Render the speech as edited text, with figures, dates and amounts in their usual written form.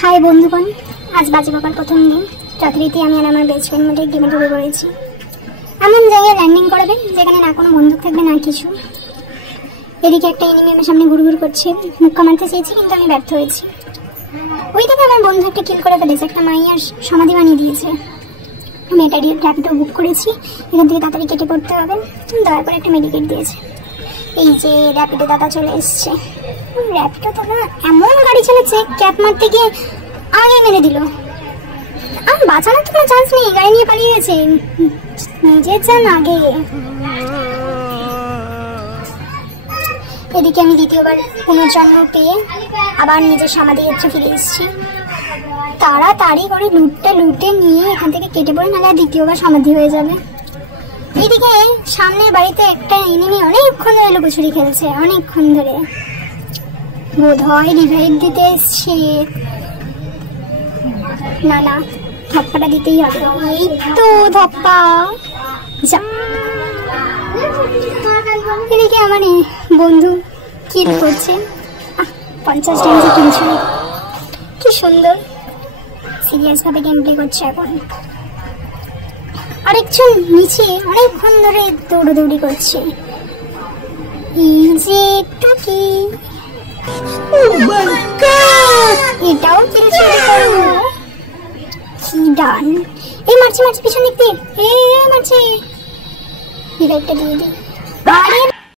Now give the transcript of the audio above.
High বন্ধুগণ, আজ বাজে বাবার প্রথম দিন। যথারীতি আমি আর আমার বেস্ট ফ্রেন্ড মিলে গেমে ঢুকে পড়েছি। এমন জায়গায় ল্যান্ডিং করাবে যেখানে না কোনো বন্দুক থাকবে না কিছু। এদিকে একটা এনিমি আমার সামনে ঘুরঘুর করছে, মুক্কা মারতে চেয়েছি কিন্তু আমি ব্যর্থ হয়েছি। ওই দিকে আমার বন্ধু একটা কিল করে ফেলেছে, একটা মাইয়ার সমাধি বানিয়ে দিয়েছে। আমি এটা র্যাপিডো বুক করেছি, এখান থেকে তাড়াতাড়ি কেটে পড়তে হবে। দয়া করে একটা মেডিকেট দিয়েছে। এই যে র্যাপিডো দাদা চলে এসছে। র্যাপিডো দাদা এমন গাড়ি চালাচ্ছে, ক্যাপ মারতে গিয়ে আগে মেরে দিল। আর বাঁচানোর তো কোনো চান্স নেই, গাড়ি নিয়ে পালিয়ে গেছে। নিজে যান আগে। এদিকে আমি দ্বিতীয়বার পুনর্জন্ম পেয়ে আবার নিজের সমাধি ক্ষেত্রে ফিরে এসেছি। তাড়াতাড়ি করে লুটে নিয়ে এখান থেকে কেটে পড়ে, নাহলে দ্বিতীয়বার সমাধি হয়ে যাবে। এদিকে সামনের বাড়িতে একটা এনিমি অনেকক্ষণ ধরে লুকোচুরি খেলছে, অনেকক্ষণ ধরে। বোধ হয় রিভাইভ দিতে এসছে। না না, ধপ্পাটা দিতেই হবে। এই তো ধপ্পা। এদিকে আমার বন্ধু কিল করছে, 50 ড্যামেজে কিল ছিল। কি সুন্দর সিরিয়াস ভাবে গেম প্লে করছে। এখন আরেকজন নিচে অনেকক্ষণ ধরে দৌড়াদৌড়ি করছে। এই যে টুকি, এটাও কিল ছিল। কি ডান! এই মারছে পিছন দিক দিয়ে, মারছে। রিভাইভটা দিয়ে দিই।